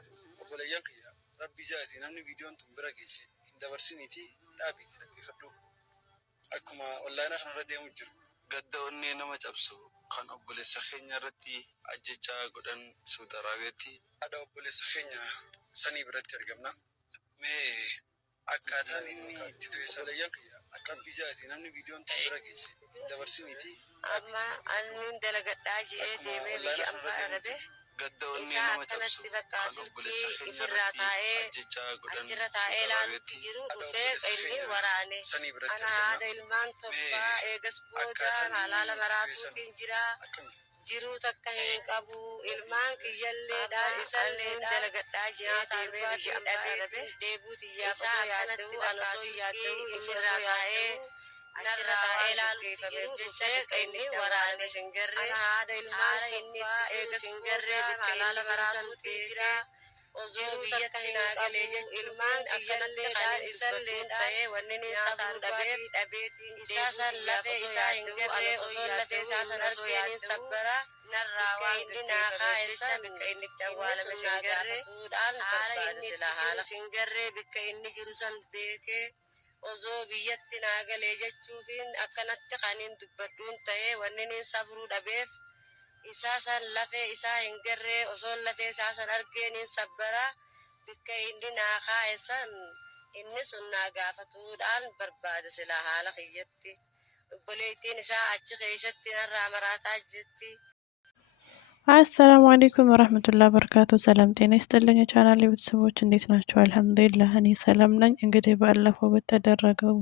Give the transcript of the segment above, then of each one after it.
taate obboleeyyan kiyya rabbi jaati namni viidiyoon tun bira geesse hin dabarsiniti dhaabiiti dhaggeeffadhu akkuma onlaayinaa kanarra deemu jiru. Gadda onnee nama cabsu kan obboleessa keenya irratti ajjechaa godhan Saudi Arabiyaatti haadha obboleessa keenya sanii biratti argamna. Mee akkaataan inni itti du'e obboleeyyan kiyya akka rabbi jaati namni viidiyoon tun bira geesse hin dabarsiniti. Amma anni dalagadhaa ji'ee deemee biyya abbaa arabe isaa akkanatti bakka silkii ifirraa taa'ee achirra taa'ee laalutti jiru dhufee inni waraane ana haadha ilmaan torbaa eegas boodaan halaala maraatuutiin jira jiruu takka hin qabu ilmaan kiyyalleedha isallee dalagadhaa ji'ee deemee biyya abbaa arabe deebuutiyyaa isaa akkanatti bakka silkii ifirraa taa'ee achirra taa'ee laalutti jiru dhufee inni waraane singarree haadha ilmaan torbaa eegas singarree bitta halaala maraatuutiin jira osoo biyyatti hin galee jechuun ilmaan akkanatti kan isallee ta'ee wanni inni sabuu dhabeetiin isaa san lafee isaa hin garree osoo lafee isaa san argeen hin sabbara narraa waan inni naakaa eessa bikka inni itti awwaalame singarree haala inni jiru singarree bikka inni jiru san beekee osoo biyyatti naagalee jechuufiin akkanatti kan hin dubbadhuun ta'ee wanni inni sabruu dhabeef isaa san lafee isaa hin garree osoo lafee isaa san argeen hin sabbara bikka inni naakaa eessan inni sun naa gaafatuudhaan barbaada silaa haala kiyyatti obboleettiin isaa achi keessatti narraa maraataa jirti. አሰላሙ አለይኩም ወራህመቱላሂ ወበረካቱ። ሰላም ጤና ይስጥልኝ የቻናሌ ቤተሰቦች እንዴት ናቸው? አልሐምዱሊላህ እኔ ሰላም ነኝ። እንግዲህ ባለፈው በተደረገው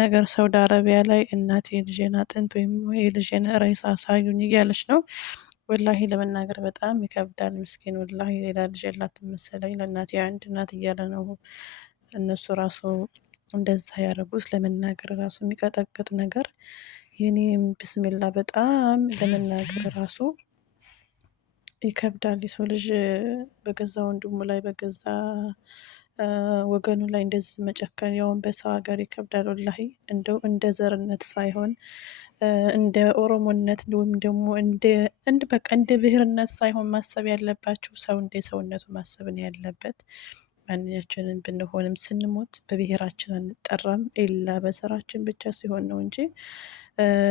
ነገር ሳውዲ አረቢያ ላይ እናቴ ልጄን አጥንት ወይም የልጄን ሬሳ አሳዩኝ እያለች ነው። ወላሂ ለመናገር በጣም ይከብዳል። ምስኪን ወላሂ ሌላ ልጅ የላትም መሰለኝ ለእናቴ አንድ እናት እያለ ነው እነሱ ራሱ እንደዛ ያደረጉት። ለመናገር ራሱ የሚቀጠቅጥ ነገር የኔ ብስሚላ በጣም ለመናገር ራሱ ይከብዳል። የሰው ልጅ በገዛ ወንድሙ ላይ በገዛ ወገኑ ላይ እንደዚህ መጨከን ያውን በሰው ሀገር ይከብዳል። ወላሂ እንደው እንደ ዘርነት ሳይሆን እንደ ኦሮሞነት ወይም ደግሞ እንደ በቃ እንደ ብሔርነት ሳይሆን ማሰብ ያለባችሁ ሰው እንደ ሰውነቱ ማሰብ ነው ያለበት። ማንኛችንን ብንሆንም ስንሞት በብሔራችን አንጠራም ኢላ በስራችን ብቻ ሲሆን ነው እንጂ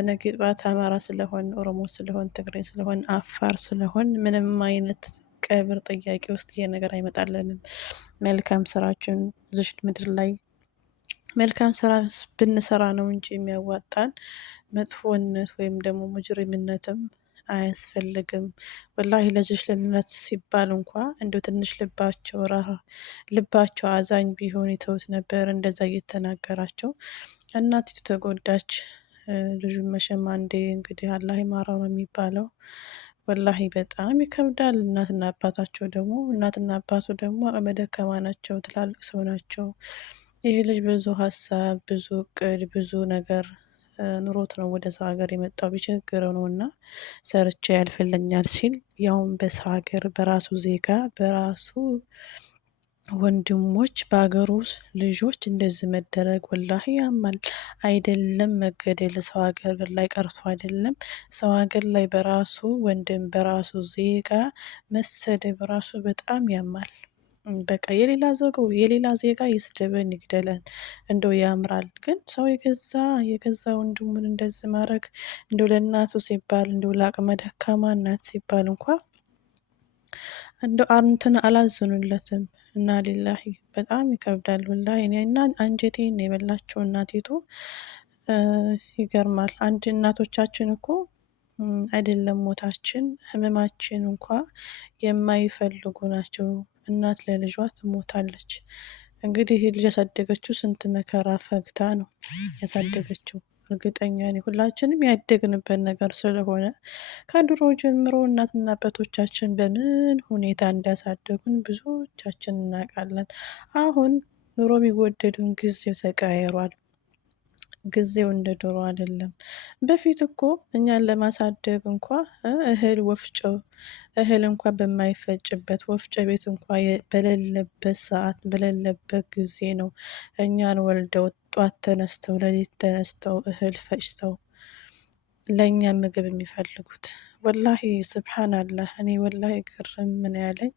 ነገ ጠዋት አማራ ስለሆን ኦሮሞ ስለሆን ትግሬ ስለሆን አፋር ስለሆን ምንም አይነት ቀብር ጥያቄ ውስጥ ይሄ ነገር አይመጣልንም። መልካም ስራችን እዚህ ምድር ላይ መልካም ስራ ብንሰራ ነው እንጂ የሚያዋጣን መጥፎነት ወይም ደግሞ ሙጅሪምነትም አያስፈልግም። ወላሂ ለጅሽልነት ሲባል እንኳን እንደው ትንሽ ልባቸው አዛኝ ቢሆን ይተውት ነበር። እንደዛ እየተናገራቸው እናቲቱ ተጎዳች። ልጁን መቼም አንዴ እንግዲህ አላህ ይማራው ነው የሚባለው። ወላሂ በጣም ይከብዳል። እናትና አባቱ ደግሞ አቅመ ደካማ ናቸው፣ ትላልቅ ሰው ናቸው። ይህ ልጅ ብዙ ሀሳብ፣ ብዙ እቅድ፣ ብዙ ነገር ኑሮት ነው ወደዛ ሀገር የመጣው ቢቸግረው ነው እና ሰርቼ ያልፍልኛል ሲል ያውን በሰው ሀገር በራሱ ዜጋ በራሱ ወንድሞች በሀገሩ ልጆች እንደዚህ መደረግ ወላሂ ያማል። አይደለም መገደል ሰው ሀገር ላይ ቀርቶ አይደለም ሰው ሀገር ላይ በራሱ ወንድም በራሱ ዜጋ መሰደብ ራሱ በጣም ያማል። በቃ የሌላ ዜጋ ይስደበን ይግደለን እንደው ያምራል። ግን ሰው የገዛ ወንድሙን እንደዚህ ማድረግ እንደው ለእናቱ ሲባል እንደው ለአቅመ ደካማ እናት ሲባል እንኳን እንደው አላዘኑለትም። እና ሊላሂ በጣም ይከብዳል። ወላሂ እኔና አንጀቴን የበላቸው እናቲቱ ይገርማል። አንድ እናቶቻችን እኮ አይደለም ሞታችን ህመማችን እንኳ የማይፈልጉ ናቸው። እናት ለልጇ ትሞታለች። እንግዲህ ልጅ ያሳደገችው ስንት መከራ ፈግታ ነው ያሳደገችው። እርግጠኛ ነኝ ሁላችንም ያደግንበት ነገር ስለሆነ ከድሮ ጀምሮ እናትና አባቶቻችን በምን ሁኔታ እንዳሳደጉን ብዙዎቻችን እናውቃለን። አሁን ኑሮ ቢወደድም ጊዜው ተቀያይሯል። ጊዜው እንደ ድሮ አይደለም። በፊት እኮ እኛን ለማሳደግ እንኳ እህል እንኳ በማይፈጭበት ወፍጮ ቤት እንኳ በሌለበት ሰዓት በሌለበት ጊዜ ነው እኛን ወልደው ጧት ተነስተው ሌሊት ተነስተው እህል ፈጭተው ለእኛ ምግብ የሚፈልጉት። ወላሂ ስብሓንላህ እኔ ወላሂ ግርም ምን ያለኝ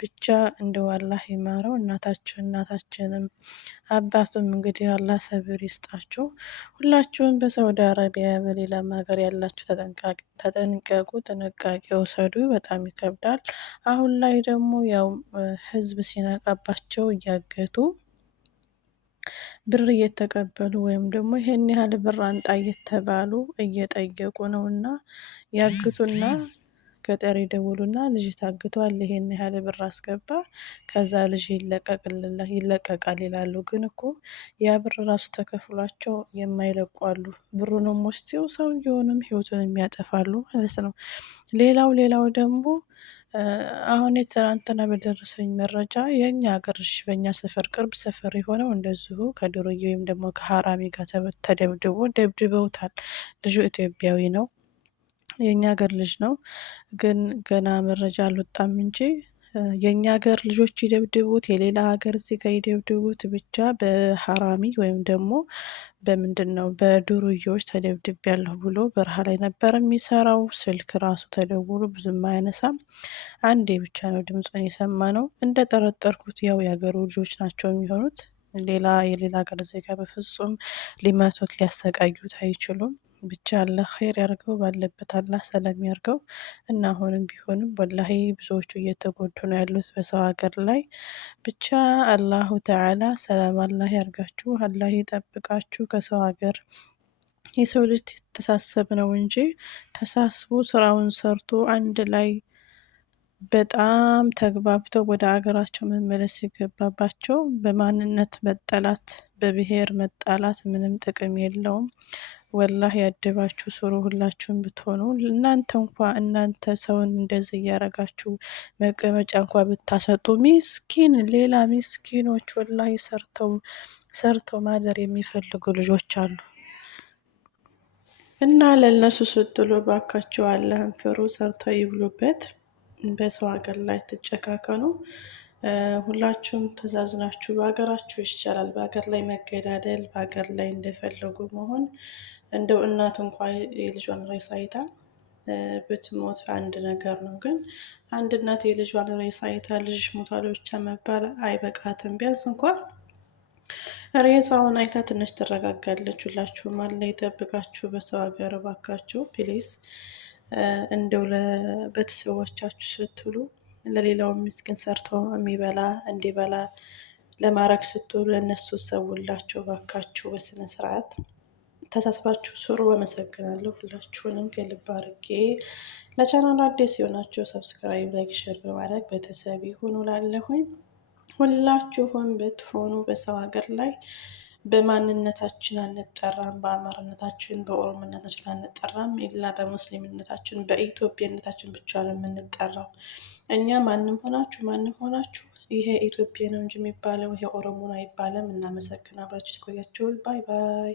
ብቻ እንደው አላህ ይማረው እናታችንም አባቱም እንግዲህ አላህ ሰብር ይስጣቸው። ሁላችሁም በሳውዲ አረቢያ በሌላም ሀገር ያላችሁ ተጠንቀቁ፣ ጥንቃቄ ውሰዱ። በጣም ይከብዳል። አሁን ላይ ደግሞ ያው ህዝብ ሲነቃባቸው እያገቱ ብር እየተቀበሉ ወይም ደግሞ ይሄን ያህል ብር አንጣ እየተባሉ እየጠየቁ ነው እና ያግቱና ገጠር ይደውሉና ልጅ ታግቷል፣ ይሄን ያህል ብር አስገባ፣ ከዛ ልጅ ይለቀቃል ይላሉ። ግን እኮ ያ ብር ራሱ ተከፍሏቸው የማይለቁ አሉ። ብሩንም ወስደው ሰውየውንም ህይወቱን ያጠፋሉ ማለት ነው። ሌላው ደግሞ አሁን የትናንትና በደረሰኝ መረጃ የኛ ሀገር በእኛ ሰፈር ቅርብ ሰፈር የሆነው እንደዚሁ ከዱርዬ ወይም ደግሞ ከሀራሚ ጋር ደብድበውታል። ልጁ ኢትዮጵያዊ ነው፣ የኛ ሀገር ልጅ ነው። ግን ገና መረጃ አልወጣም እንጂ የኛ ሀገር ልጆች ይደብድቡት የሌላ ሀገር እዚህ ጋር ይደብድቡት፣ ብቻ በሀራሚ ወይም ደግሞ በምንድን ነው በዱርዬዎች ተደብድቤያለሁ ብሎ በረሃ ላይ ነበር የሚሰራው። ስልክ ራሱ ተደውሎ ብዙም አያነሳም። አንዴ ብቻ ነው ድምፁን የሰማ ነው። እንደጠረጠርኩት ያው የሀገሩ ልጆች ናቸው የሚሆኑት። የሌላ ሀገር ዜጋ በፍጹም ሊመቱት ሊያሰቃዩት አይችሉም። ብቻ አላህ ኸይር ያርገው፣ ባለበት አላህ ሰላም ያርገው። እና አሁንም ቢሆንም ወላሂ ብዙዎቹ እየተጎዱ ነው ያሉት በሰው ሀገር ላይ። ብቻ አላሁ ተዓላ ሰላም አላህ ያርጋችሁ፣ አላህ ይጠብቃችሁ ከሰው ሀገር። የሰው ልጅ ተሳሰብ ነው እንጂ ተሳስቦ ስራውን ሰርቶ አንድ ላይ በጣም ተግባብተው ወደ ሀገራቸው መመለስ ሲገባባቸው በማንነት መጠላት፣ በብሔር መጣላት ምንም ጥቅም የለውም። ወላህ ያድባችሁ ስሩ። ሁላችሁም ብትሆኑ እናንተ ሰውን እንደዚህ እያረጋችሁ መቀመጫ እንኳ ብታሰጡ ሌላ ሚስኪኖች ወላሂ ሰርተው ማደር የሚፈልጉ ልጆች አሉ። እና ለእነሱ ስትሉ ባካችሁ አላህን ፍሩ፣ ሰርተው ይብሉበት። በሰው ሀገር ላይ ትጨካከኑ። ሁላችሁም ተዛዝናችሁ በሀገራችሁ ይሻላል። በሀገር ላይ መገዳደል፣ በሀገር ላይ እንደፈለጉ መሆን። እንደው እናት እንኳ የልጇን ሬሳ አይታ ብትሞት አንድ ነገር ነው። ግን አንድ እናት የልጇን ሬሳ አይታ ልጅሽ ሞቷል ብቻ መባል አይበቃትም። ቢያንስ እንኳ ሬሳውን አይታ ትንሽ ትረጋጋለች። ሁላችሁም አላህ ይጠብቃችሁ በሰው ሀገር እባካችሁ ፕሊዝ። እንደው ለቤተሰቦቻችሁ ስትሉ ለሌላው ምስኪን ሰርቶ የሚበላ እንዲበላ ለማድረግ ስትሉ ለእነሱ ሰውላቸው ባካችሁ። በስነ ስርዓት ተሳስባችሁ ስሩ። አመሰግናለሁ ሁላችሁንም ከልብ አድርጌ። ለቻናሉ አዲስ የሆናችሁ ሰብስክራይብ፣ ላይክ፣ ሼር በማድረግ ቤተሰብ ይሁኑ ላለሁኝ። ሁላችሁም ብትሆኑ በሰው ሀገር ላይ በማንነታችን አንጠራም፣ በአማርነታችን በኦሮሞነታችን አንጠራም። ኢላ በሙስሊምነታችን በኢትዮጵያነታችን ብቻ ነው የምንጠራው። እኛ ማንም ሆናችሁ ይሄ ኢትዮጵያ ነው እንጂ የሚባለው ይሄ ኦሮሞን አይባልም። እናመሰግናላችሁ። ቆያችሁ። ባይ ባይ።